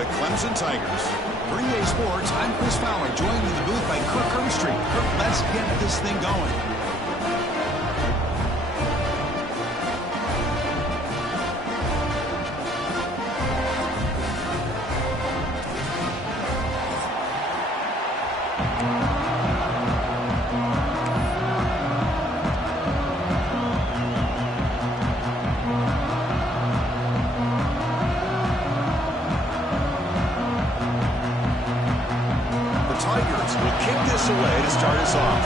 the Clemson Tigers. For EA Sports, I'm Chris Fowler, joined in the booth by Kirk Herbstreit. Kirk, let's get this thing going. Tigers will kick this away to start us off.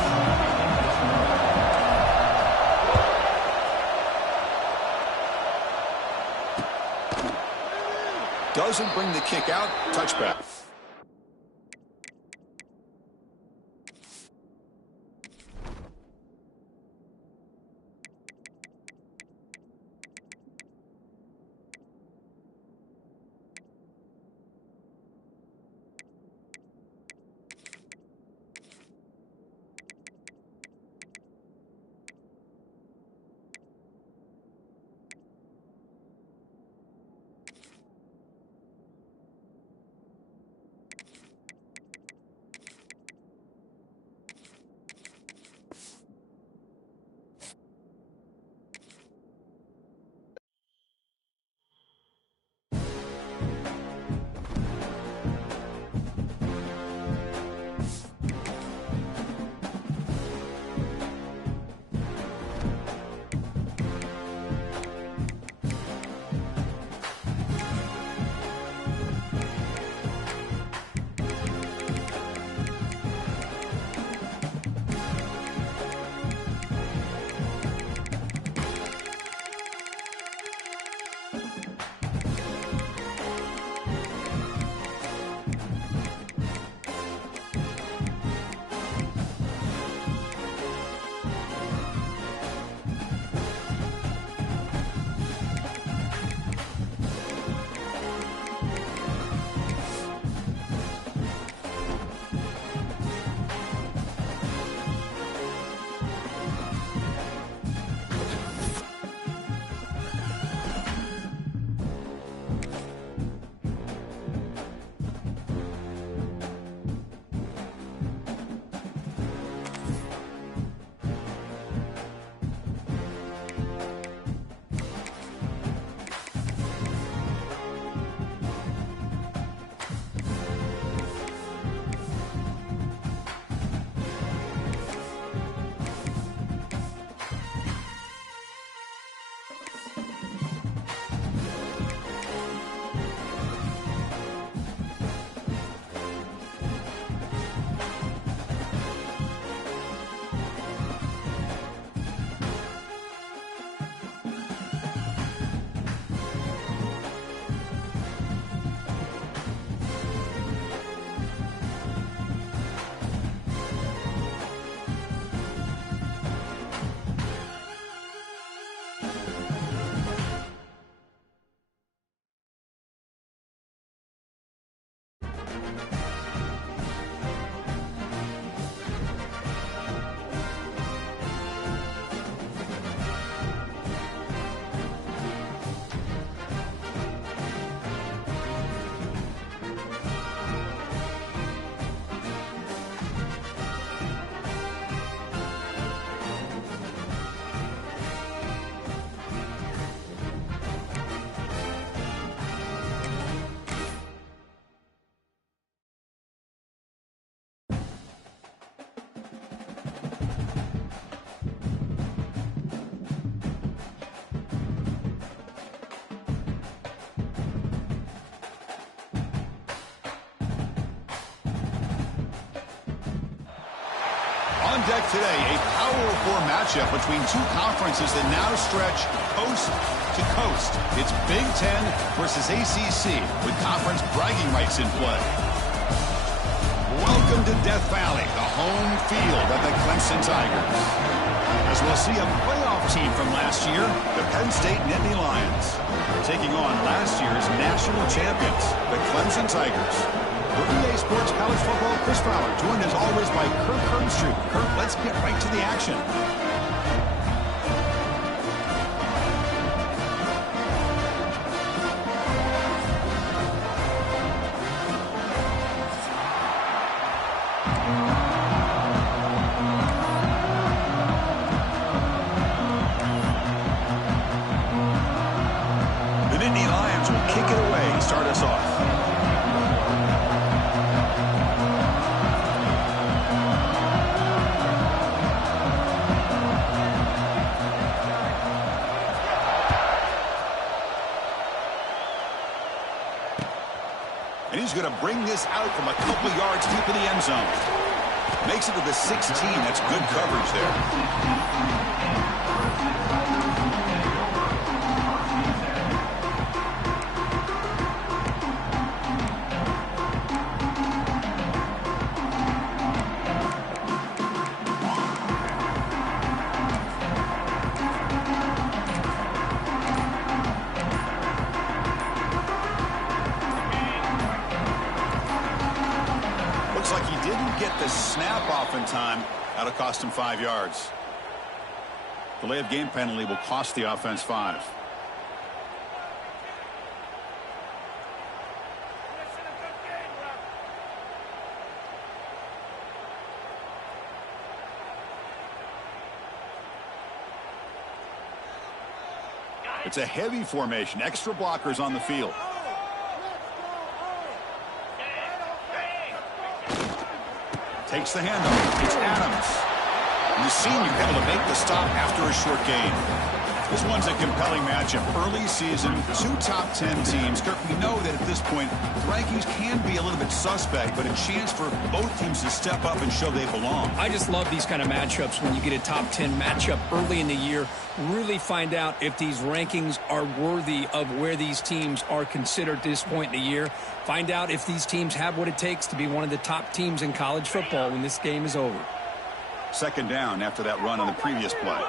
Doesn't bring the kick out. Touchback. On deck today, a Power 4 matchup between two conferences that now stretch coast to coast. It's Big Ten versus ACC with conference bragging rights in play. Welcome to Death Valley, the home field of the Clemson Tigers. As we'll see a playoff team from last year, the Penn State Nittany Lions, taking on last year's national champions, the Clemson Tigers. For EA Sports College Football, Chris Fowler, joined as always by Kirk Herbstreit. Kirk, let's get right to the action. And he's going to bring this out from a couple yards deep in the end zone. Makes it to the 16. That's good coverage there. In time, that'll cost him 5 yards. Delay of game penalty will cost the offense 5. It's a heavy formation. Extra blockers on the field. Takes the handoff. It's Adams. And the senior able to make the stop after a short gain. This one's a compelling matchup. Early season, 2 top 10 teams. Kirk, we know that at this point, the rankings can be a little bit suspect, but a chance for both teams to step up and show they belong. I just love these kind of matchups when you get a top 10 matchup early in the year. Really find out if these rankings are worthy of where these teams are considered at this point in the year. Find out if these teams have what it takes to be one of the top teams in college football when this game is over. Second down after that run on the previous play.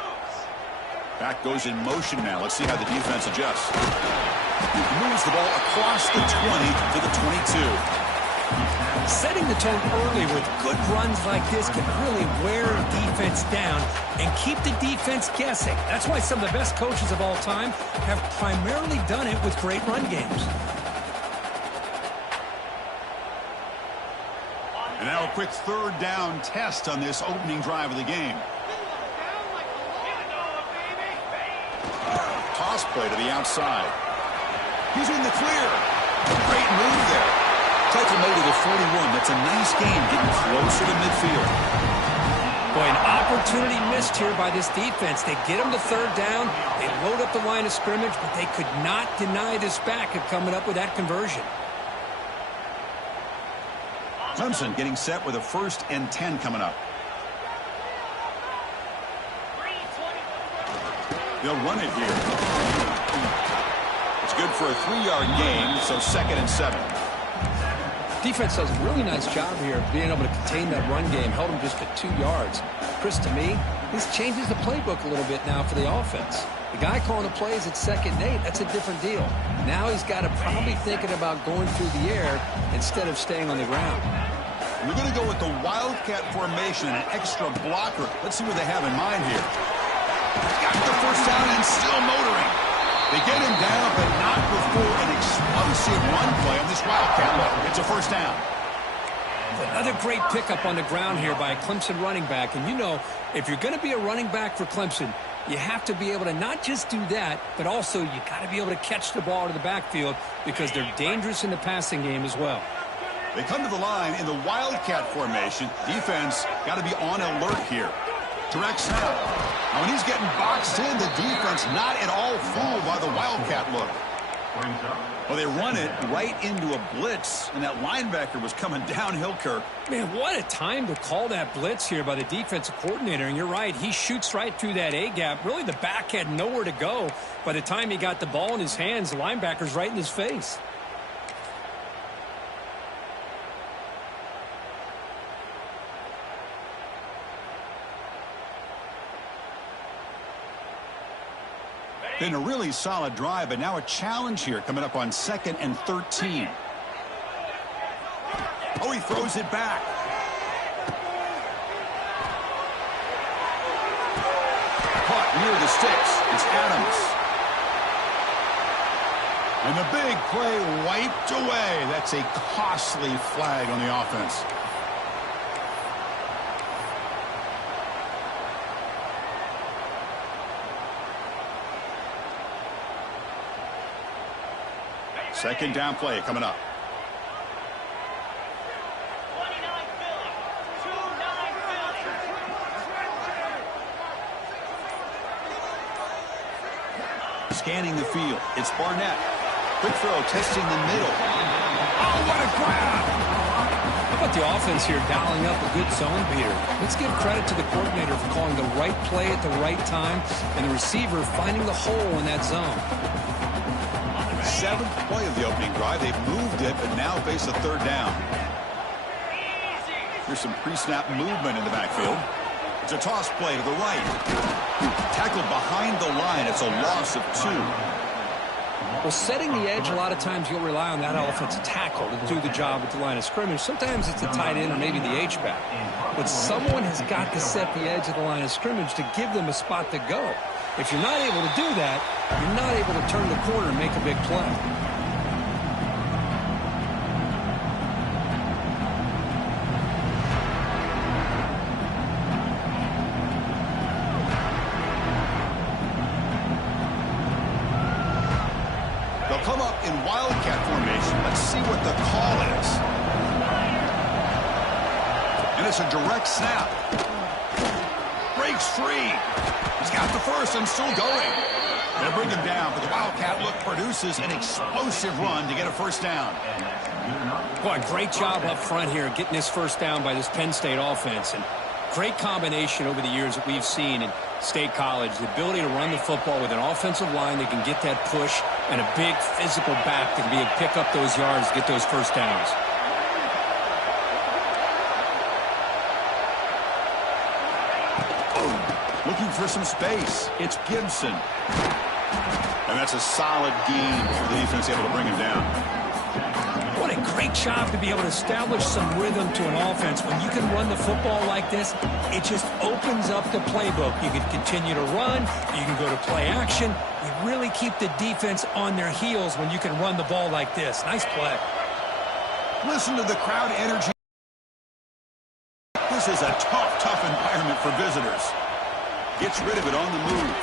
Back goes in motion now. Let's see how the defense adjusts. Moves the ball across the 20 to the 22. Setting the tone early with good runs like this can really wear a defense down and keep the defense guessing. That's why some of the best coaches of all time have primarily done it with great run games. And now a quick third down test on this opening drive of the game. Toss play to the outside. He's in the clear. Great move there. Tackle made to the 41. That's a nice game getting closer to midfield. Boy, an opportunity missed here by this defense. They get him to third down. They load up the line of scrimmage, but they could not deny this back of coming up with that conversion. Clemson getting set with a 1st and 10 coming up. They'll run it here. It's good for a 3-yard gain, so 2nd and 7. Defense does a really nice job here of being able to contain that run game. Held him just at 2 yards. Chris, to me, this changes the playbook a little bit now for the offense. The guy calling the plays at 2nd and 8, that's a different deal. Now he's got to probably thinking about going through the air instead of staying on the ground. We're going to go with the Wildcat formation, an extra blocker. Let's see what they have in mind here. Got the first down and still motoring. They get him down, but not before an explosive run play on this Wildcat look. It's a first down. Another great pickup on the ground here by a Clemson running back. And you know, if you're going to be a running back for Clemson, you have to be able to not just do that, but also you got to be able to catch the ball to the backfield because they're dangerous in the passing game as well. They come to the line in the Wildcat formation. Defense got to be on alert here. Direct snap. Now when he's getting boxed in, the defense not at all fooled by the Wildcat look. Well, they run it right into a blitz, and that linebacker was coming downhill, Kirk. Man, what a time to call that blitz here by the defensive coordinator. And you're right, he shoots right through that A-gap. Really, the back had nowhere to go. By the time he got the ball in his hands, the linebacker's right in his face. Been a really solid drive, but now a challenge here coming up on 2nd and 13. Oh, he throws it back. Caught near the sticks. It's Adams. And the big play wiped away. That's a costly flag on the offense. Second down play coming up. Scanning the field. It's Barnett. Quick throw, testing the middle. Oh, what a the offense here dialing up a good zone beater. Let's give credit to the coordinator for calling the right play at the right time and the receiver finding the hole in that zone. Seventh play of the opening drive. They've moved it, but now face a third down. Here's some pre-snap movement in the backfield. It's a toss play to the right. Tackled behind the line. It's a loss of 2. Well, setting the edge, a lot of times you'll rely on that offensive tackle to do the job at the line of scrimmage. Sometimes it's the tight end or maybe the H-back. But someone has got to set the edge of the line of scrimmage to give them a spot to go. If you're not able to do that, you're not able to turn the corner and make a big play. They'll come up in wildcat formation. Let's see what the call is. And it's a direct snap. Breaks free. He's got the first and still going. They'll bring him down, but the wildcat look produces an explosive run to get a first down. Boy, great job up front here getting this first down by this Penn State offense. And great combination over the years that we've seen in State College. The ability to run the football with an offensive line that can get that push and a big physical back that can pick up those yards, get those first downs. Looking for some space. It's Gibson. And that's a solid gain for the defense able to bring him down. What a great job to be able to establish some rhythm to an offense. When you can run the football like this, it just opens up the playbook. You can continue to run. You can go to play action. You really keep the defense on their heels when you can run the ball like this. Nice play. Listen to the crowd energy. This is a tough environment for visitors. Gets rid of it on the move.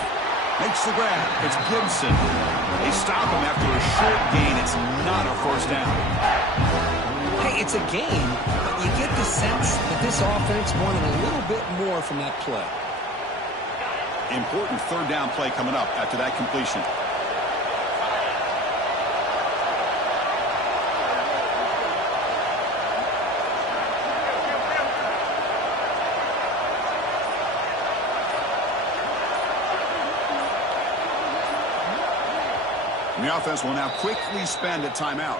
Makes the grab. It's Gibson. They stop him after a short gain. It's not a first down. Hey, it's a gain, but you get the sense that this offense wanted a little bit more from that play. Important third down play coming up after that completion. And the offense will now quickly spend a timeout.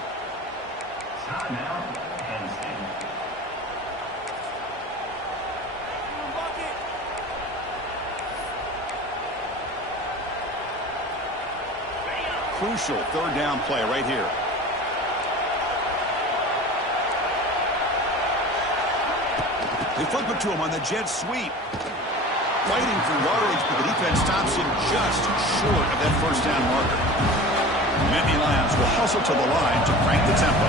Crucial third down play right here. They flip it to him on the jet sweep. Fighting for yardage, but the defense stops him just short of that first down marker. Nittany Lions will hustle to the line to crank the tempo.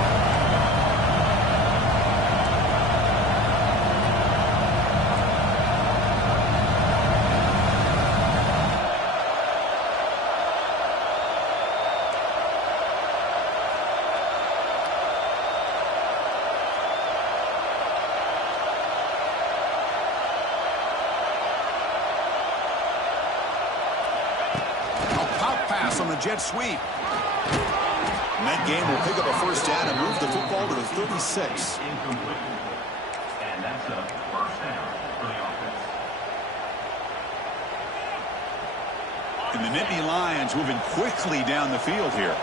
On the jet sweep. And that game will pick up a first down and move the football to the 36. And that's a first down for the offense. And the Nittany Lions moving quickly down the field here.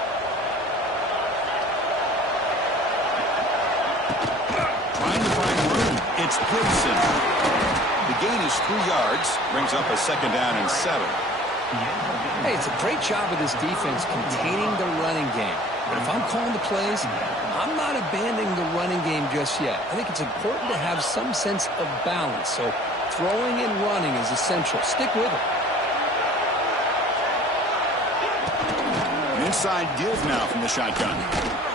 Trying to find room. It's Gibson. The gain is 3 yards. Brings up a second down and 7. Hey, it's a great job of this defense containing the running game. But if I'm calling the plays, I'm not abandoning the running game just yet. I think it's important to have some sense of balance. So throwing and running is essential. Stick with it. An inside give now from the shotgun.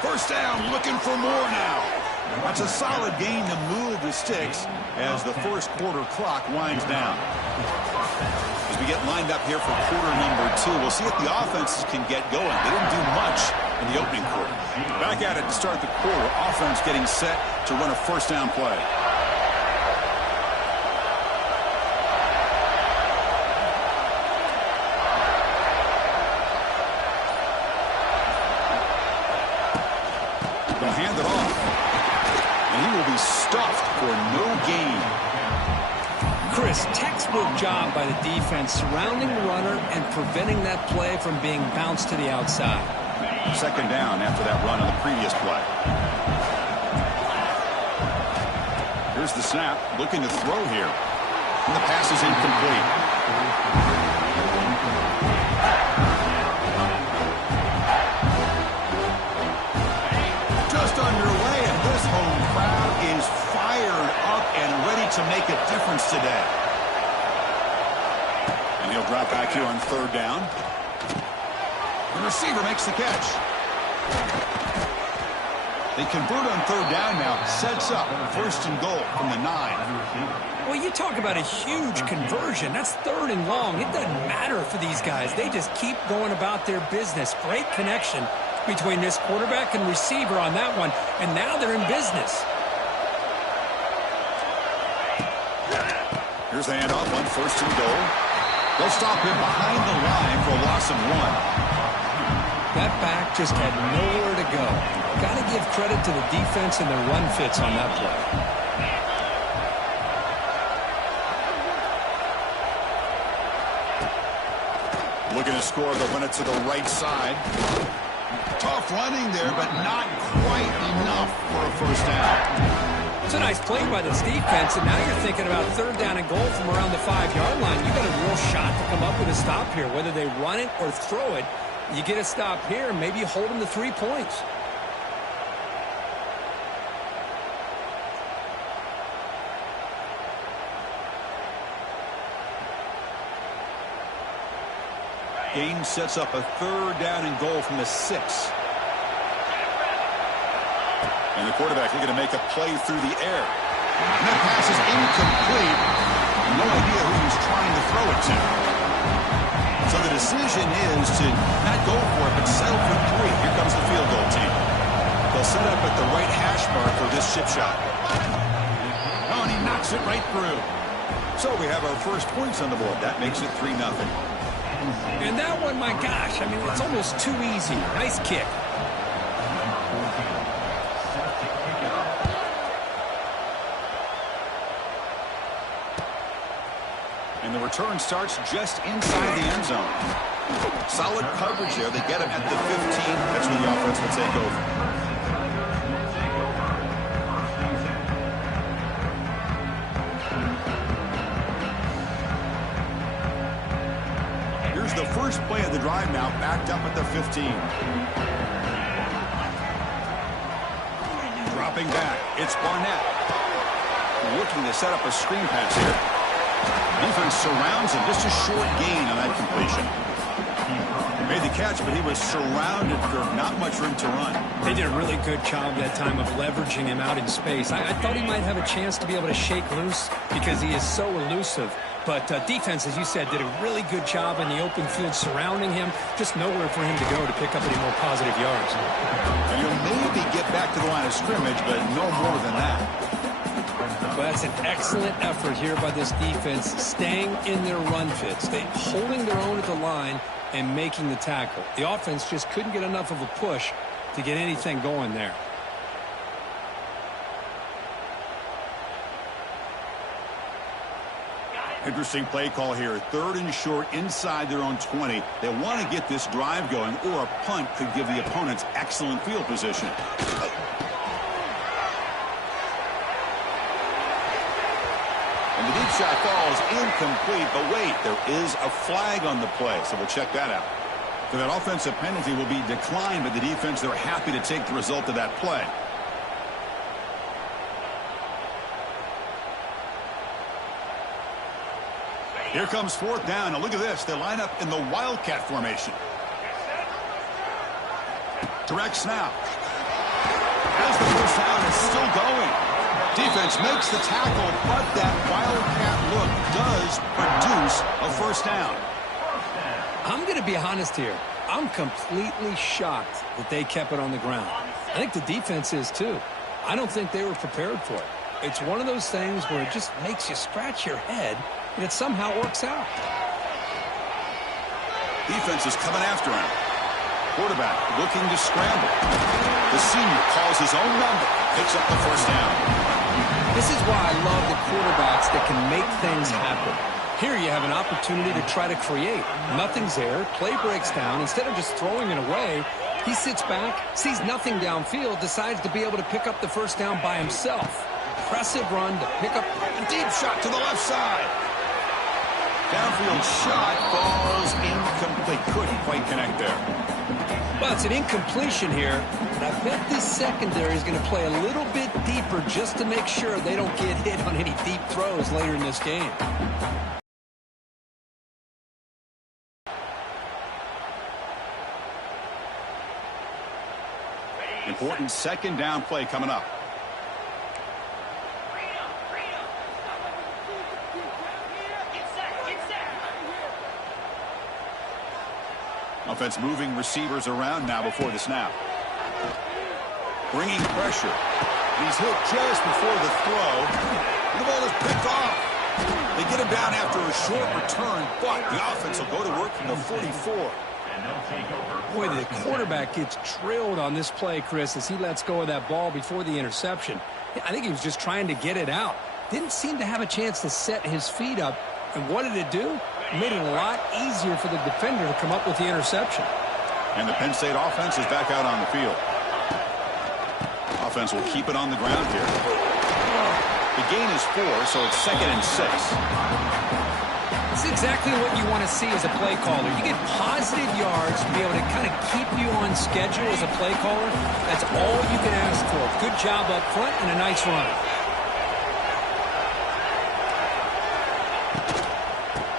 First down, looking for more now. That's a solid gain to move the sticks as the first quarter clock winds down. As we get lined up here for quarter number 2, we'll see if the offenses can get going. They didn't do much in the opening quarter. Back at it to start the quarter. Offense getting set to run a first down play. They'll hand it off. And he will be stuffed for no gain. Chris, textbook job by the defense surrounding the runner and preventing that play from being bounced to the outside. Second down after that run on the previous play. Here's the snap, looking to throw here. And the pass is incomplete. Just underway, and this home crowd is fired up and ready to make a difference today. And he'll drop back here on third down. The receiver makes the catch. They convert on third down now. Sets up first and goal from the 9. Well, you talk about a huge conversion. That's third and long. It doesn't matter for these guys. They just keep going about their business. Great connection between this quarterback and receiver on that one. And now they're in business. Here's the handoff on first and goal. They'll stop him behind the line for a loss of 1. That back just had nowhere to go. Got to give credit to the defense and their run fits on that play. Looking to score, they'll run it to the right side. Tough running there, but not quite enough for a first down. It's a nice play by this defense, and now you're thinking about third down and goal from around the 5-yard line. You got a real shot to come up with a stop here. Whether they run it or throw it, you get a stop here, and maybe you hold them to 3 points. Game sets up a third down and goal from the 6. And the quarterback looking to make a play through the air. And that pass is incomplete. No idea who he's trying to throw it to. So the decision is to not go for it, but settle for 3. Here comes the field goal team. They'll set up at the right hash mark for this chip shot. Oh, and he knocks it right through. So we have our first points on the board. That makes it 3-0. And that one, my gosh, I mean, it's almost too easy. Nice kick. And the return starts just inside the end zone. Solid coverage there. They get him at the 15. That's when the offense will take over. Here's the first play of the drive now, backed up at the 15. Dropping back. It's Barnett. Looking to set up a screen pass here. Defense surrounds him. Just a short gain on that completion. Made the catch, but he was surrounded for not much room to run. They did a really good job that time of leveraging him out in space. I thought he might have a chance to be able to shake loose because he is so elusive. But defense, as you said, did a really good job in the open field surrounding him. Just nowhere for him to go to pick up any more positive yards. And he'll maybe get back to the line of scrimmage, but no more than that. Well, that's an excellent effort here by this defense, staying in their run fits. They holding their own at the line and making the tackle. The offense just couldn't get enough of a push to get anything going there. Interesting play call here. Third and short inside their own 20. They want to get this drive going, or a punt could give the opponents excellent field position. And the deep shot falls incomplete, but wait, there is a flag on the play, so we'll check that out. So that offensive penalty will be declined by the defense. They're happy to take the result of that play. Here comes fourth down. Now look at this. They line up in the Wildcat formation. Direct snap. As the first down is still going. Defense makes the tackle, but that Wildcat look does produce a first down. I'm going to be honest here. I'm completely shocked that they kept it on the ground. I think the defense is too. I don't think they were prepared for it. It's one of those things where it just makes you scratch your head, and it somehow works out. Defense is coming after him. quarterback looking to scramble. The senior calls his own number, picks up the first down. This is why I love the quarterbacks that can make things happen. Here you have an opportunity to try to create. Nothing's there. Play breaks down. Instead of just throwing it away, he sits back, sees nothing downfield, decides to be able to pick up the first down by himself. Impressive run to pick up a deep shot to the left side. Downfield shot falls incomplete. Couldn't quite connect there. Well, it's an incompletion here, but I bet this secondary is going to play a little bit deeper just to make sure they don't get hit on any deep throws later in this game. Important second down play coming up. Offense moving receivers around now before the snap. Bringing pressure. He's hit just before the throw. The ball is picked off. They get him down after a short return, but the offense will go to work from the 44. Boy, the quarterback gets drilled on this play, Chris, as he lets go of that ball before the interception. I think he was just trying to get it out. Didn't seem to have a chance to set his feet up. And what did it do? It made it a lot easier for the defender to come up with the interception. And the Penn State offense is back out on the field. Offense will keep it on the ground here. The gain is 4, so it's 2nd and 6. This is exactly what you want to see as a play caller. You get positive yards to be able to kind of keep you on schedule as a play caller. That's all you can ask for. Good job up front and a nice run.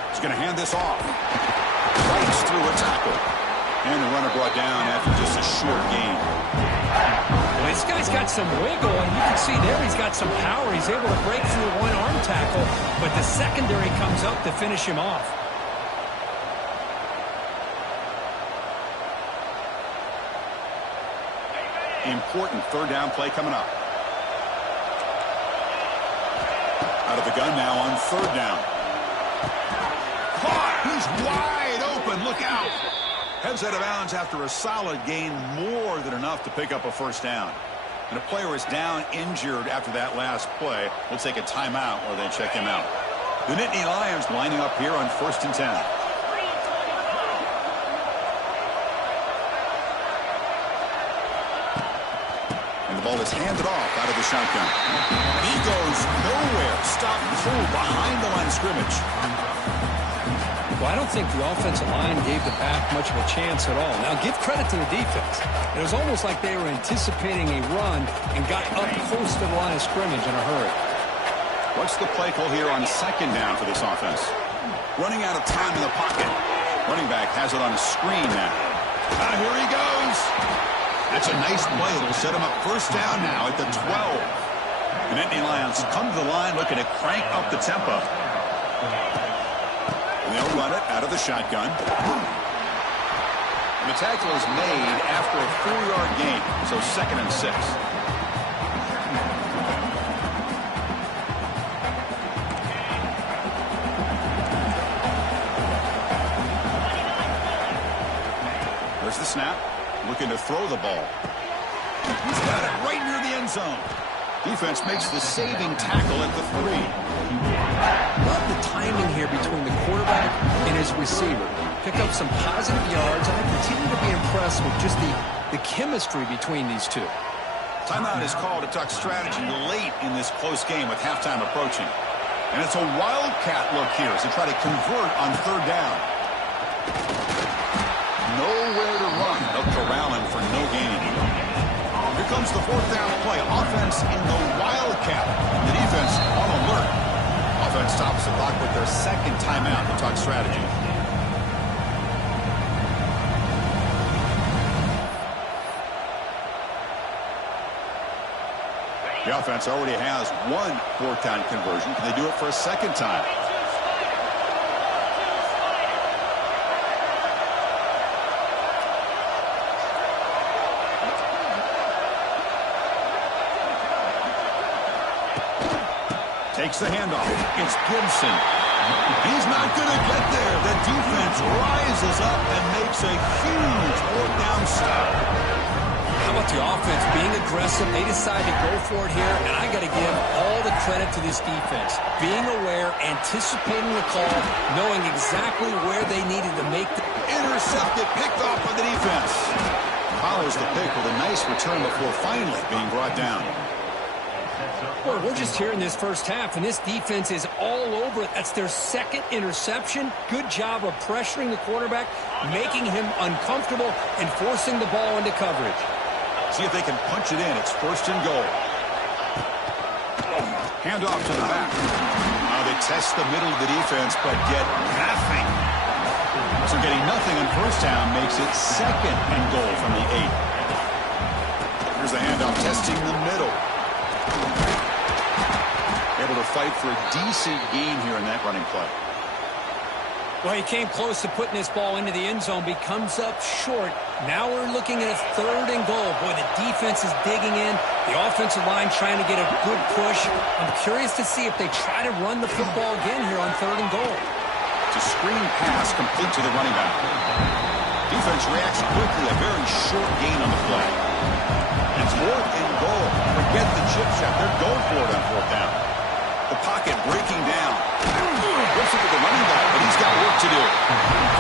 He's going to hand this off. Fights through a tackle. And the runner brought down after just a short gain. Well, this guy's got some wiggle, and you can see there he's got some power. He's able to break through a one-arm tackle, but the secondary comes up to finish him off. Important third down play coming up. Out of the gun now on third down. Caught! He's wide open. Look out! Heads out of bounds after a solid gain, more than enough to pick up a first down. And a player is down injured after that last play. We'll take a timeout or they check him out. The Nittany Lions lining up here on 1st and 10. And the ball is handed off out of the shotgun. He goes nowhere. Stop cold behind the line of scrimmage. Well, I don't think the offensive line gave the back much of a chance at all. Now, give credit to the defense. It was almost like they were anticipating a run and got up close to the line of scrimmage in a hurry. What's the play call here on second down for this offense? Running out of time in the pocket. Running back has it on a screen now. Here he goes. That's a nice play. It'll set him up first down now at the 12. The Nittany Lions come to the line looking to crank up the tempo. And they'll run it out of the shotgun. And the tackle is made after a 4-yard gain, so 2nd and 6. There's the snap. Looking to throw the ball. He's got it right near the end zone. Defense makes the saving tackle at the 3. Love the timing here between the quarterback and his receiver. Pick up some positive yards, and I continue to be impressed with just the chemistry between these two. Timeout is called to talk strategy late in this close game with halftime approaching. And it's a wildcat look here as they try to convert on third down. Nowhere to run. They'll corral him for no gain. Here comes the fourth down play. Offense in the wildcat. The defense on alert. Offense stops the clock with their second timeout to talk strategy. The offense already has one fourth down conversion. Can they do it for a second time? Takes the handoff. It's Gibson. He's not going to get there. The defense rises up and makes a huge fourth down stop. How about the offense being aggressive? They decide to go for it here, and I got to give all the credit to this defense. Being aware, anticipating the call, knowing exactly where they needed to make the intercepted, picked off by the defense. Follows the pick with a nice return before finally being brought down. Well, we're just here in this first half, and this defense is all over it. That's their second interception. Good job of pressuring the quarterback, making him uncomfortable, and forcing the ball into coverage. See if they can punch it in. It's first and goal. Hand off to the back. Now they test the middle of the defense, but get nothing. So getting nothing on first down makes it second and goal from the 8. Here's the handoff, testing the middle. Able to fight for a decent gain here in that running play. Well, he came close to putting this ball into the end zone, but he comes up short. Now we're looking at a third and goal. Boy, the defense is digging in. The offensive line trying to get a good push. I'm curious to see if they try to run the football again here on third and goal. It's a screen pass complete to the running back. Defense reacts quickly, a very short gain on the play. It's fourth and goal. Forget the chip shot. They're going for it on fourth down. The pocket breaking down. Looks at the running back, but he's got work to do.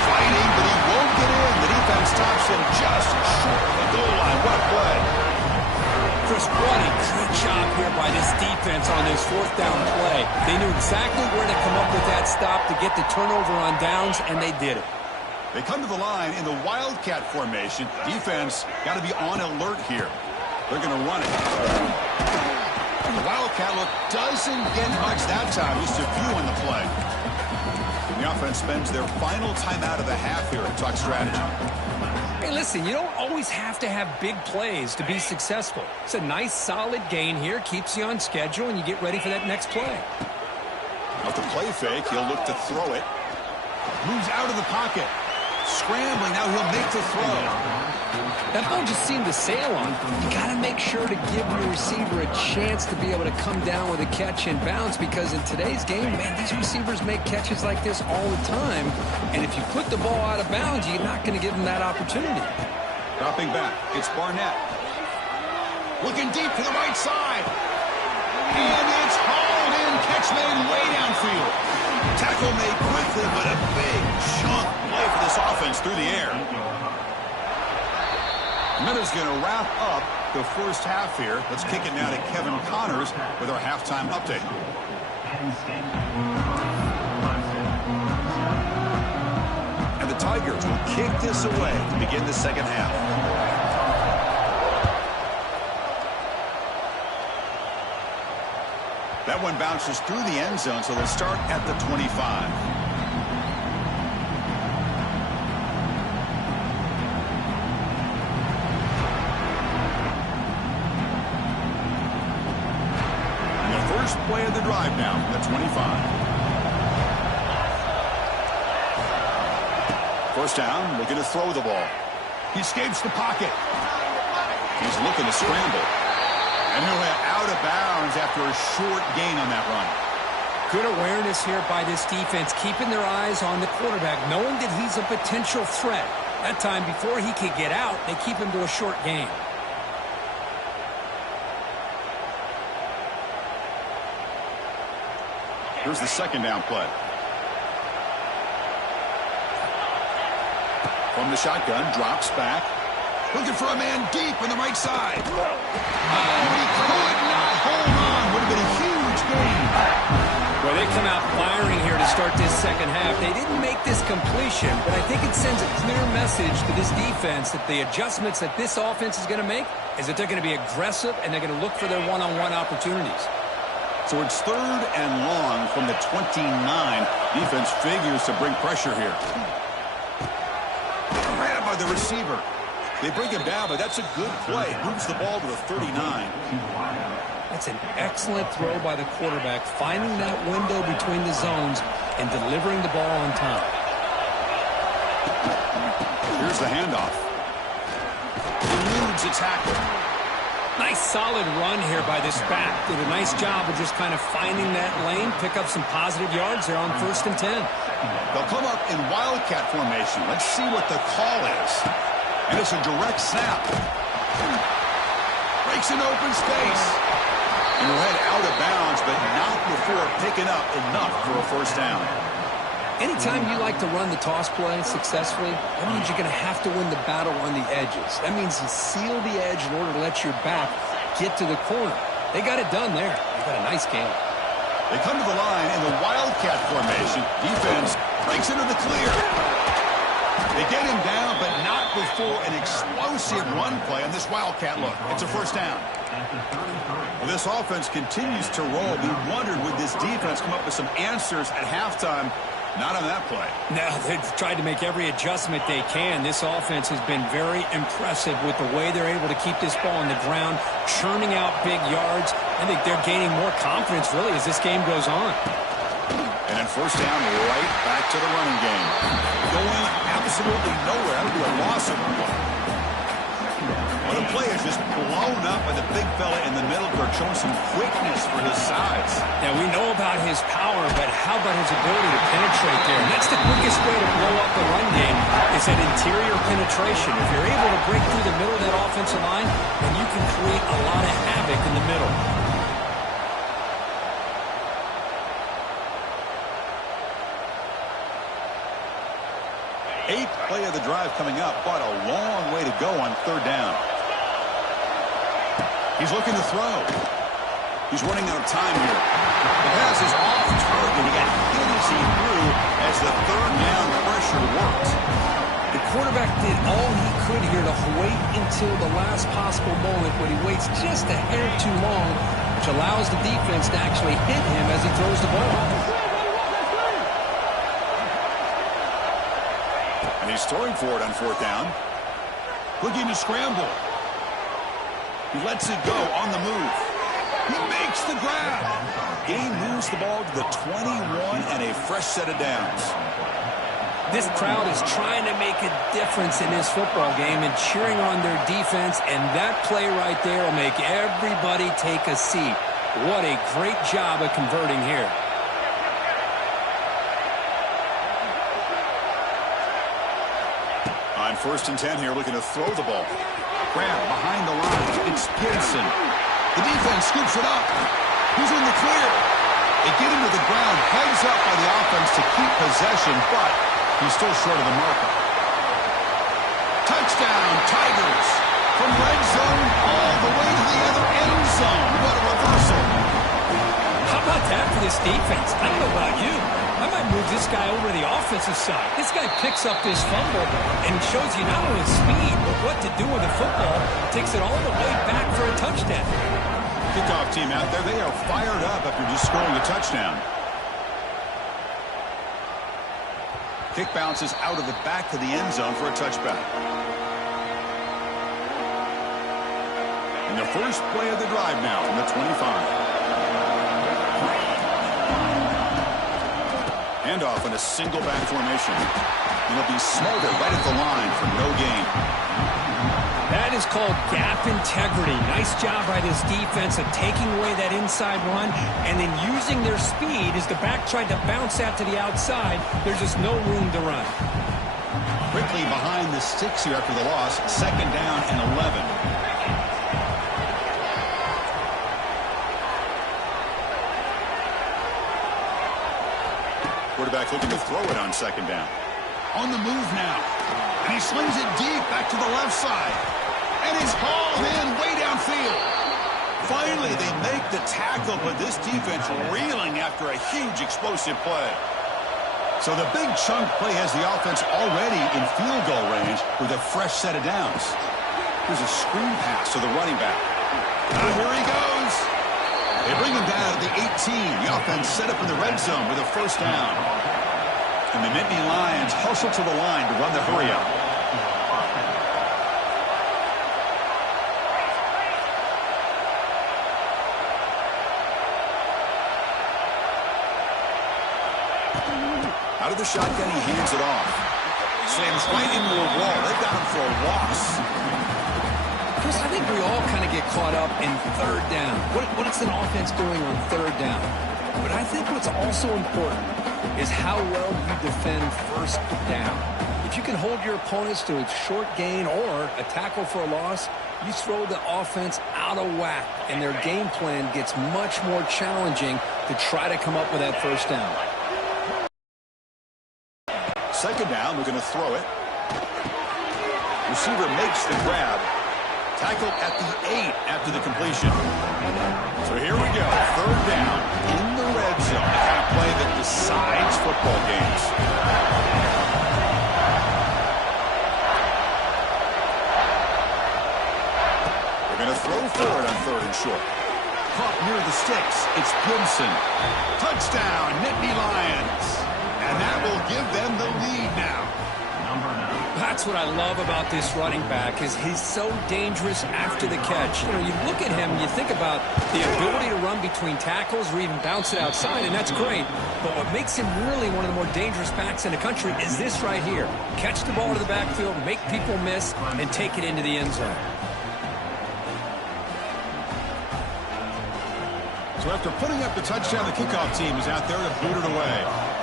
Fighting, but he won't get in. The defense stops him just short of the goal line. What a play. Chris, what a great job here by this defense on this fourth down play. They knew exactly where to come up with that stop to get the turnover on downs, and they did it. They come to the line in the Wildcat formation. Defense got to be on alert here. They're going to run it. The Wildcat look doesn't get much that time, just a few on the play. And the offense spends their final timeout of the half here at Talk Strategy. Hey, listen, you don't always have to have big plays to be successful. It's a nice, solid gain here, keeps you on schedule, and you get ready for that next play. With the play fake, he'll look to throw it. Moves out of the pocket. Scrambling, now he'll make the throw. That ball just seemed to sail on. You got to make sure to give your receiver a chance to be able to come down with a catch and bounce, because in today's game, man, these receivers make catches like this all the time. And if you put the ball out of bounds, you're not going to give them that opportunity. Dropping back, it's Barnett. Looking deep to the right side. And it's hauled in, catch made way downfield. Tackle made quickly, but a big chunk play for this offense through the air. Miller's going to wrap up the first half here. Let's kick it now to Kevin Connors with our halftime update. And the Tigers will kick this away to begin the second half. That one bounces through the end zone, so they'll start at the 25. First play of the drive now from the 25. First down, looking to throw the ball. He escapes the pocket. He's looking to scramble. And he'll head out of bounds after a short gain on that run. Good awareness here by this defense, keeping their eyes on the quarterback, knowing that he's a potential threat. That time, before he could get out, they keep him to a short gain. Here's the second down play. From the shotgun, drops back. Looking for a man deep on the right side. Oh, he could not hold on. Would have been a huge gain. Well, they come out firing here to start this second half. They didn't make this completion, but I think it sends a clear message to this defense that the adjustments that this offense is going to make is that they're going to be aggressive and they're going to look for their one-on-one opportunities. So it's third and long from the 29. Defense figures to bring pressure here. Grabbed by the receiver. They bring him down, but that's a good play. Moves the ball to the 39. That's an excellent throw by the quarterback, finding that window between the zones and delivering the ball on time. Here's the handoff. Eludes a tackle. Nice solid run here by this back. Did a nice job of just kind of finding that lane, pick up some positive yards there on 1st and 10. They'll come up in wildcat formation. Let's see what the call is. And it's a direct snap. Breaks an open space. And we'll head out of bounds, but not before picking up enough for a first down. Anytime you like to run the toss play successfully, that means you're going to have to win the battle on the edges. That means you seal the edge in order to let your back get to the corner. They got it done there. They got a nice game. They come to the line in the wildcat formation. Defense breaks into the clear. They get him down, but not before an explosive run play on this wildcat look. It's a first down. Well, this offense continues to roll. We wondered, would this defense come up with some answers at halftime? Not on that play. No, they've tried to make every adjustment they can. This offense has been very impressive with the way they're able to keep this ball on the ground, churning out big yards. I think they're gaining more confidence, really, as this game goes on. And then first down, right back to the running game. Going absolutely nowhere. That would be a loss of one. Well, the play is just blown up by the big fella in the middle, showing some quickness for his size. Now, we know about his power, but how about his ability to penetrate there? And that's the quickest way to blow up the run game, is that interior penetration. If you're able to break through the middle of that offensive line, then you can create a lot of havoc in the middle. Eighth play of the drive coming up, but a long way to go on 3rd down. He's looking to throw. He's running out of time here. The pass is off target. He got hit as he threw as the 3rd down pressure worked. The quarterback did all he could here to wait until the last possible moment, but he waits just a hair too long, which allows the defense to actually hit him as he throws the ball. And he's throwing for it on 4th down. Looking to scramble. He lets it go on the move. He makes the grab. Gain moves the ball to the 21 and a fresh set of downs. This crowd is trying to make a difference in this football game and cheering on their defense, and that play right there will make everybody take a seat. What a great job of converting here. On 1st and 10 here, looking to throw the ball. Grab behind the line. It's Gibson. The defense scoops it up. He's in the clear. They get him to the ground, heads up by the offense to keep possession, but he's still short of the marker. Touchdown, Tigers. From red zone all the way to the other end zone. What a reversal. How about that for this defense? I don't know about you. I might move this guy over to the offensive side. This guy picks up this fumble and shows you not only speed, but what to do with the football. Takes it all the way back for a touchdown. Kickoff team out there, they are fired up after just scoring a touchdown. Kick bounces out of the back to the end zone for a touchback. And the first play of the drive now from the 25. Handoff in a single back formation. He'll be smothered right at the line for no gain. That is called gap integrity. Nice job by this defense of taking away that inside run and then using their speed as the back tried to bounce that to the outside. There's just no room to run. Quickly behind the sticks here after the loss. 2nd down and 11. Quarterback looking to throw it on 2nd down. On the move now. And he slings it deep back to the left side. And he's hauled in way downfield. Finally, they make the tackle, but this defense reeling after a huge explosive play. So the big chunk play has the offense already in field goal range with a fresh set of downs. Here's a screen pass to the running back. And here he goes. They bring him down at the 18. The offense set up in the red zone with a first down. And the Nittany Lions hustle to the line to run the hurry-up. Out of the shotgun, he hands it off. Slams right into a wall. They've got him for a loss. Chris, I think we all kind of get caught up in third down. What is an offense doing on third down? But I think what's also important is how well you defend first down. If you can hold your opponents to a short gain or a tackle for a loss, you throw the offense out of whack, and their game plan gets much more challenging to try to come up with that first down. Second down, we're going to throw it. Receiver makes the grab. Tackled at the 8 after the completion. So here we go. Third down in the red zone. The kind of play that decides football games. They're going to throw for it on third and short. Caught near the sticks. It's Gibson. Touchdown, Nittany Lions. And that will give them the lead now. That's what I love about this running back is he's so dangerous after the catch. You know, you look at him and you think about the ability to run between tackles or even bounce it outside, and that's great. But what makes him really one of the more dangerous backs in the country is this right here. Catch the ball to the backfield, make people miss, and take it into the end zone. So after putting up the touchdown, the kickoff team is out there to boot it away.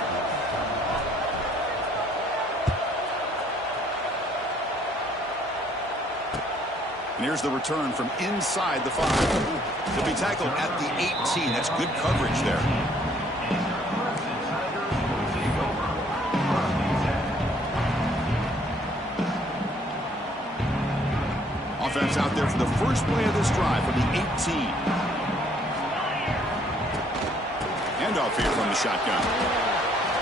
And here's the return from inside the 5. He'll be tackled at the 18. That's good coverage there. Offense out there for the first play of this drive from the 18. Handoff here from the shotgun.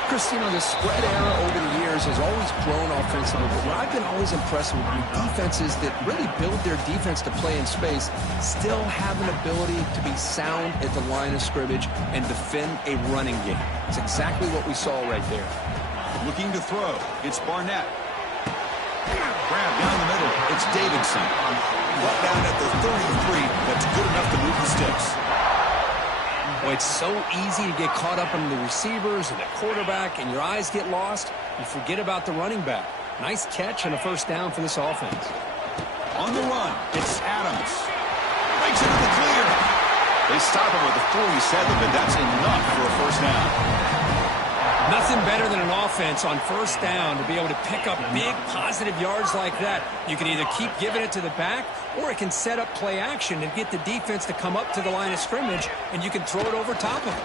Chris, you know, the spread era over the years has always grown offensively, but what I've been always impressed with defenses that really build their defense to play in space still have an ability to be sound at the line of scrimmage and defend a running game. It's exactly what we saw right there. Looking to throw. It's Barnett. Grab down the middle. It's Davidson. Brought down at the 33. That's good enough to move the sticks. Well, it's so easy to get caught up in the receivers and the quarterback, and your eyes get lost. You forget about the running back. Nice catch and a first down for this offense. On the run, it's Adams. Breaks into the clear. They stop him with the 47, but that's enough for a first down. Nothing better than an offense on first down to be able to pick up big positive yards like that. You can either keep giving it to the back, or it can set up play action and get the defense to come up to the line of scrimmage, and you can throw it over top of it.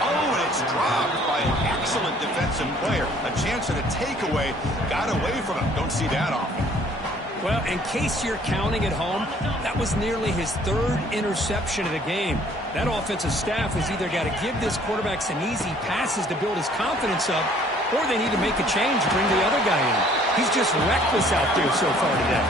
Oh, and it's dropped by an excellent defensive player. A chance at a takeaway. Got away from him. Don't see that often. Well, in case you're counting at home, that was nearly his third interception of the game. That offensive staff has either got to give this quarterback some easy passes to build his confidence up, or they need to make a change and bring the other guy in. He's just reckless out there so far today.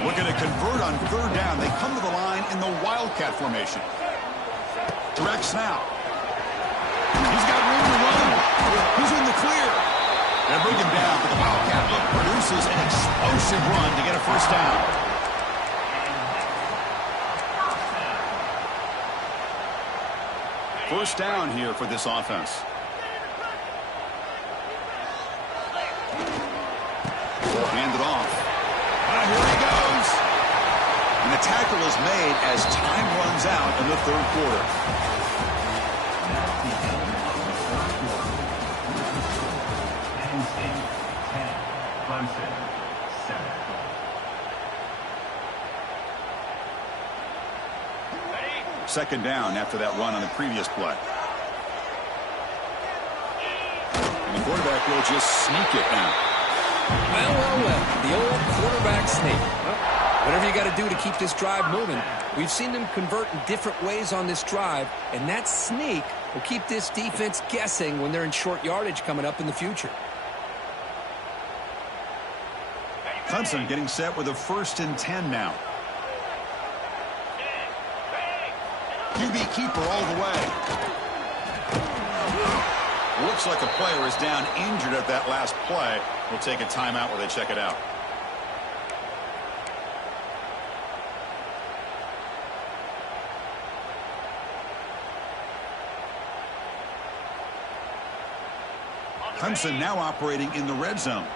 We're going to convert on third down. They come to the line in the Wildcat formation. Direct snap. He's got room to run. He's in the clear. They bring him down, but the Wildcat look produces an explosive run to get a first down. First down here for this offense. Hand it off. Here he goes. And the tackle is made as time runs out in the third quarter. Second down after that run on the previous play. And the quarterback will just sneak it now. Well. The old quarterback sneak. Well, whatever you got to do to keep this drive moving. We've seen them convert in different ways on this drive, and that sneak will keep this defense guessing when they're in short yardage coming up in the future. Clemson getting set with a 1st and 10 now. QB keeper all the way. Looks like a player is down injured at that last play. We'll take a timeout while they check it out. Clemson now operating in the red zone.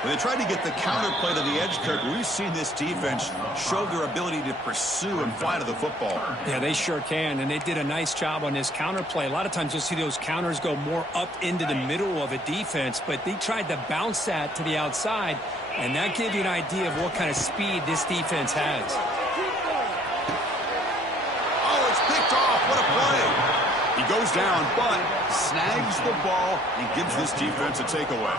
When they tried to get the counter play to the edge, Kirk, we've seen this defense show their ability to pursue and fly to the football. Yeah, they sure can, and they did a nice job on this counter play. A lot of times you'll see those counters go more up into the middle of a defense, but they tried to bounce that to the outside, and that gives you an idea of what kind of speed this defense has. Oh, it's picked off. What a play. He goes down, but snags the ball and gives this defense a takeaway.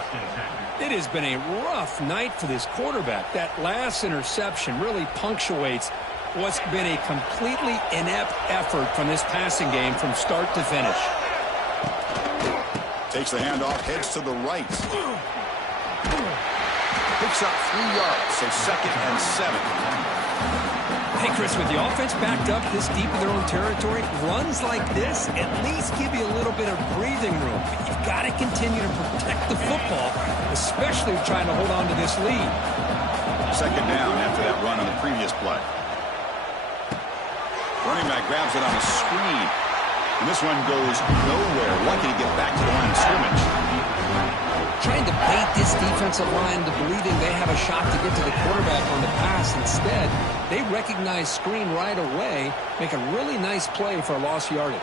It has been a rough night for this quarterback. That last interception really punctuates what's been a completely inept effort from this passing game from start to finish. Takes the handoff, heads to the right. Picks up 3 yards, so 2nd and 7. Hey, Chris, with the offense backed up this deep in their own territory, runs like this at least give you a little bit of breathing room. But you've got to continue to protect the football, especially trying to hold on to this lead. 2nd down after that run on the previous play. Running back grabs it on a screen. And this one goes nowhere. Lucky to get back to the line of scrimmage. Trying to bait this defensive line to believing they have a shot to get to the quarterback on the pass. Instead, they recognize screen right away, make a really nice play for a lost yardage.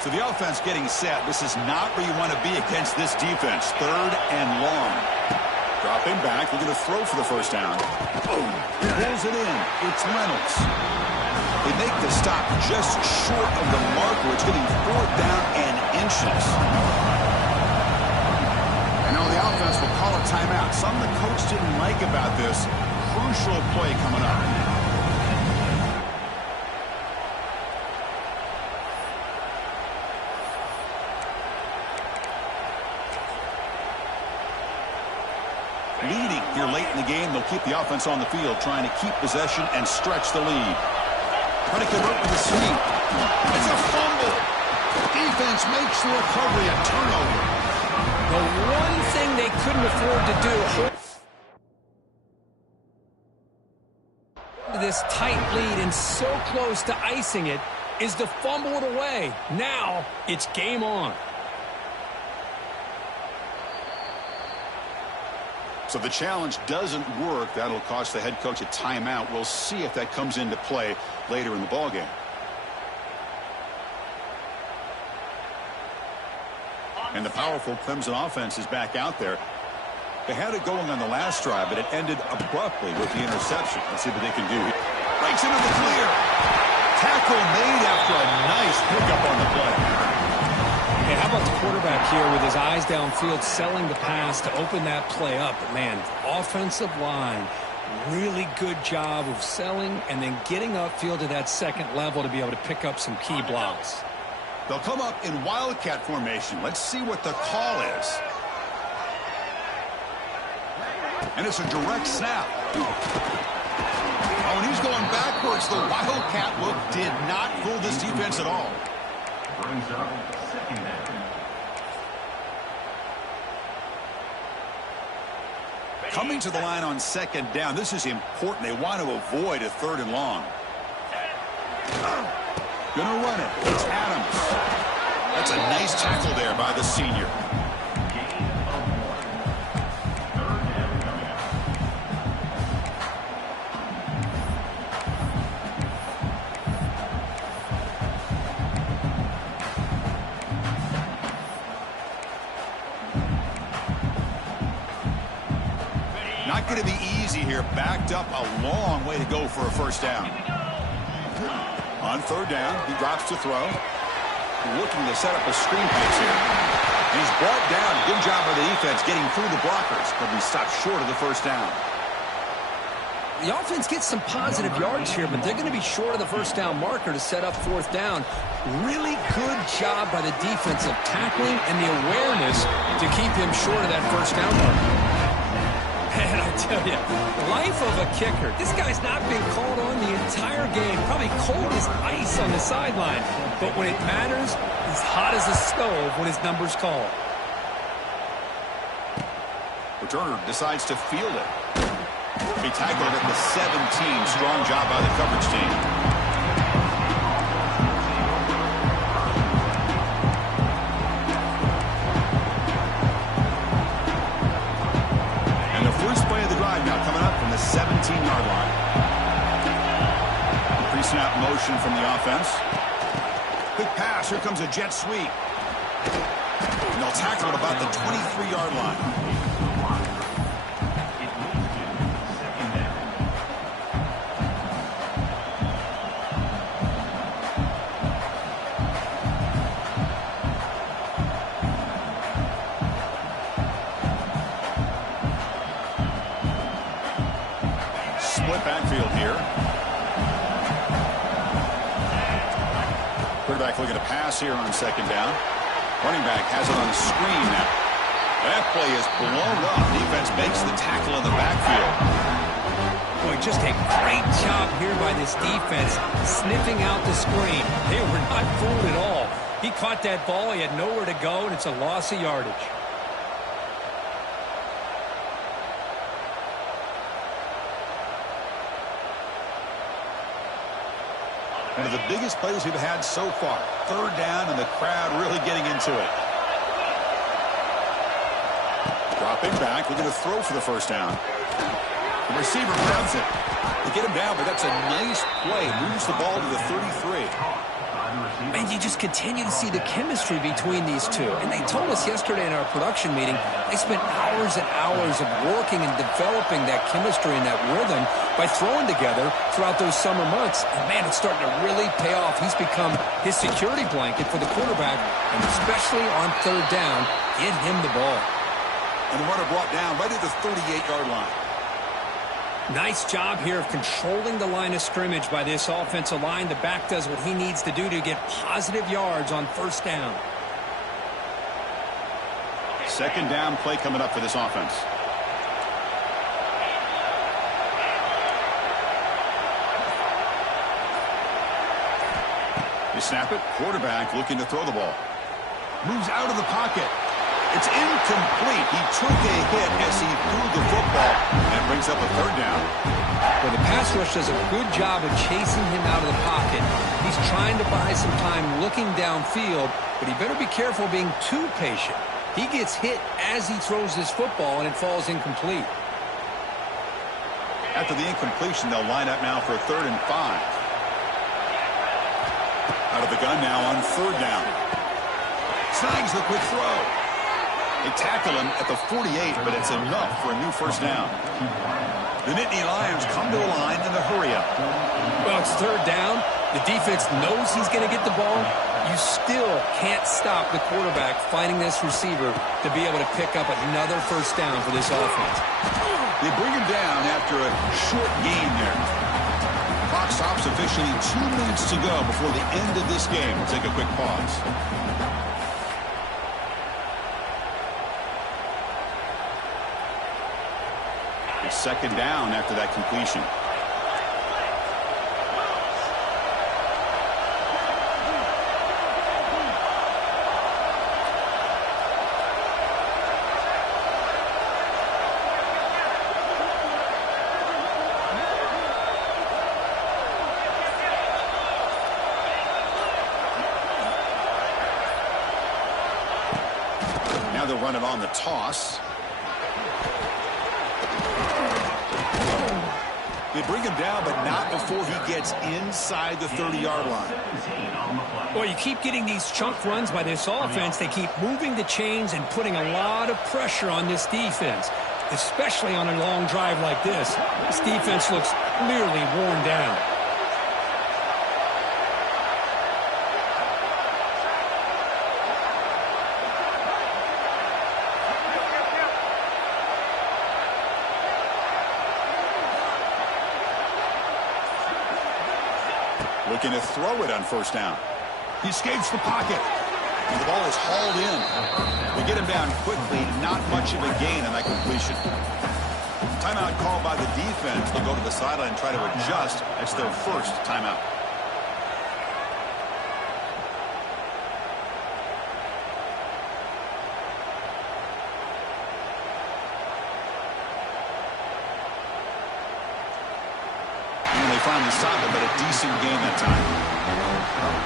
So the offense getting set. This is not where you want to be against this defense. 3rd and long. Dropping back, looking to throw for the first down. Boom. Pulls it in. It's Reynolds. They make the stop just short of the marker. It's getting 4th down and inches. And now the offense will call a timeout. Something the coach didn't like about this. Crucial play coming up. Leading here late in the game, they'll keep the offense on the field, trying to keep possession and stretch the lead. Trying to convert with a sweep. It's a fumble. Defense makes the recovery a turnover. The one thing they couldn't afford to do, this tight lead and so close to icing it, is to fumble it away. Now it's game on. So the challenge doesn't work. That'll cost the head coach a timeout. We'll see if that comes into play later in the ballgame. And the powerful Clemson offense is back out there. They had it going on the last drive, but it ended abruptly with the interception. Let's see what they can do. Breaks into the clear. Tackle made after a nice pickup on the play. Hey, how about the quarterback here with his eyes downfield, selling the pass to open that play up? But man, offensive line, really good job of selling and then getting upfield to that second level to be able to pick up some key blocks. They'll come up in wildcat formation. Let's see what the call is. And it's a direct snap. Oh, and he's going backwards. The wildcat look did not fool this defense at all. Brings up 2nd down. Coming to the line on 2nd down. This is important. They want to avoid a 3rd and long. Gonna run it. It's Adams. That's a nice tackle there by the senior. Not going to be easy here. Backed up a long way to go for a first down. On 3rd down, he drops to throw. Looking to set up a screen pass here. And he's brought down. Good job by the defense getting through the blockers. But he stopped short of the first down. The offense gets some positive yards here, but they're going to be short of the first down marker to set up 4th down. Really good job by the defense of tackling and the awareness to keep him short of that first down marker. And I'll tell you, life of a kicker. This guy's not been called on the entire game. Probably cold as ice on the sideline. But when it matters, he's hot as a stove when his number's called. Returner decides to field it. He tackled at the 17. Strong job by the coverage team. And the first play of the drive now coming up from the 17-yard line. Pre-snap motion from the offense. Quick pass. Here comes a jet sweep. And they'll tackle at about the 23-yard line. Split backfield here. Quarterback looking to pass here on second down. Running back has it on a screen now. That play is blown up. Defense makes the tackle in the backfield. Boy, just a great job here by this defense, sniffing out the screen. They were not fooled at all. He caught that ball. He had nowhere to go, and it's a loss of yardage. One of the biggest plays we've had so far. Third down, and the crowd really getting into it. Dropping back, looking to throw for the first down. The receiver grabs it. They get him down, but that's a nice play. Moves the ball to the 33. And you just continue to see the chemistry between these two. And they told us yesterday in our production meeting, they spent hours and hours of working and developing that chemistry and that rhythm by throwing together throughout those summer months. And, man, it's starting to really pay off. He's become his security blanket for the quarterback, and especially on third down, get him the ball. And the runner brought down right at the 38-yard line. Nice job here of controlling the line of scrimmage by this offensive line. The back does what he needs to do to get positive yards on first down. Second down play coming up for this offense. They snap it. Quarterback looking to throw the ball. Moves out of the pocket. It's incomplete. He took a hit as he threw the football, and it brings up a third down. Well, the pass rush does a good job of chasing him out of the pocket. He's trying to buy some time looking downfield, but he better be careful being too patient. He gets hit as he throws this football, and it falls incomplete. After the incompletion, they'll line up now for a 3rd and 5. Out of the gun now on third down. Snags the quick throw. They tackle him at the 48, but it's enough for a new first down. The Nittany Lions come to a line in a hurry-up. Well, it's third down. The defense knows he's going to get the ball. You still can't stop the quarterback finding this receiver to be able to pick up another first down for this offense. They bring him down after a short game there. Clock stops officially 2 minutes to go before the end of this game. We'll take a quick pause. Second down after that completion. Now they'll run it on the toss. They bring him down, but not before he gets inside the 30-yard line. Boy, you keep getting these chunk runs by this offense. They keep moving the chains and putting a lot of pressure on this defense, especially on a long drive like this. This defense looks clearly worn down. Looking to throw it on first down. He escapes the pocket. And the ball is hauled in. They get him down quickly. Not much of a gain on that completion. Timeout called by the defense. They'll go to the sideline and try to adjust. That's their first timeout. they finally stop it, but a decent game that time.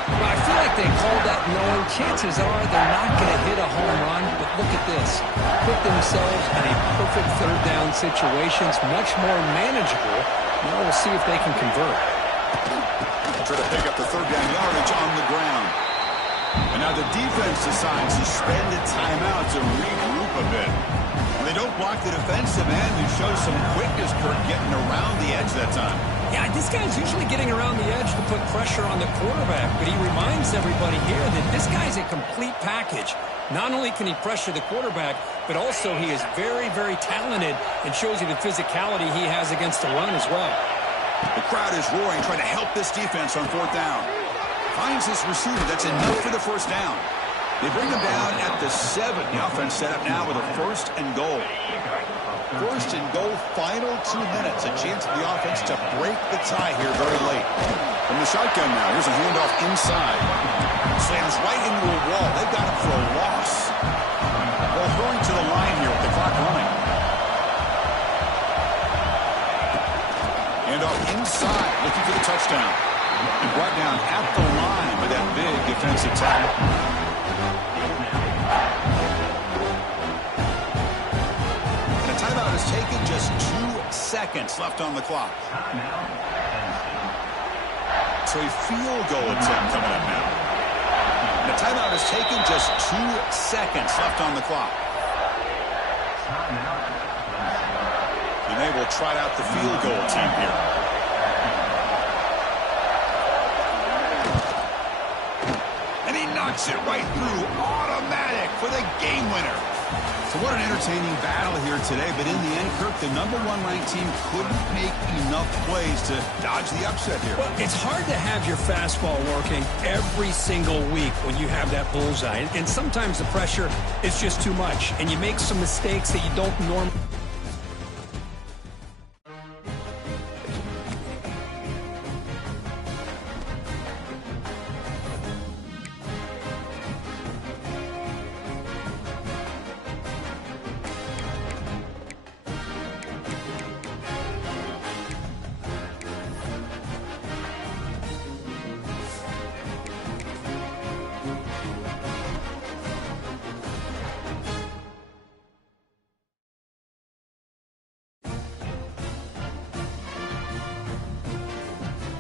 Well, I feel like they called that knowing chances are they're not going to hit a home run, but look at this. Put themselves in a perfect third down situation. It's much more manageable. Now we'll see if they can convert. Try to pick up the third down yardage on the ground. And now the defense decides to spend a timeout to regroup a bit. And they don't block the defensive end, who shows some quickness, Kirk, getting around the edge that time. Yeah, this guy's usually getting around the edge to put pressure on the quarterback, but he reminds everybody here that this guy's a complete package. Not only can he pressure the quarterback, but also he is very, very talented and shows you the physicality he has against the run as well. The crowd is roaring, trying to help this defense on fourth down. Finds this receiver. That's enough for the first down. They bring him down at the 7. The offense set up now with a first and goal. First and goal, final 2 minutes. A chance for the offense to break the tie here very late. From the shotgun now, here's a handoff inside. Slams right into a wall. They've got him for a loss. They'll hurry to the line here with the clock running. Handoff inside, looking for the touchdown. And brought down at the line with that big defensive tackle. Timeout is taken, just 2 seconds left on the clock. So a field goal attempt coming up now. The timeout is taken, just 2 seconds left on the clock. And they will try out the field goal attempt here. And he knocks it right through, automatic for the game winner. So what an entertaining battle here today, but in the end, Kirk, the #1 ranked team couldn't make enough plays to dodge the upset here. Well, it's hard to have your fastball working every single week when you have that bullseye, and sometimes the pressure is just too much, and you make some mistakes that you don't normally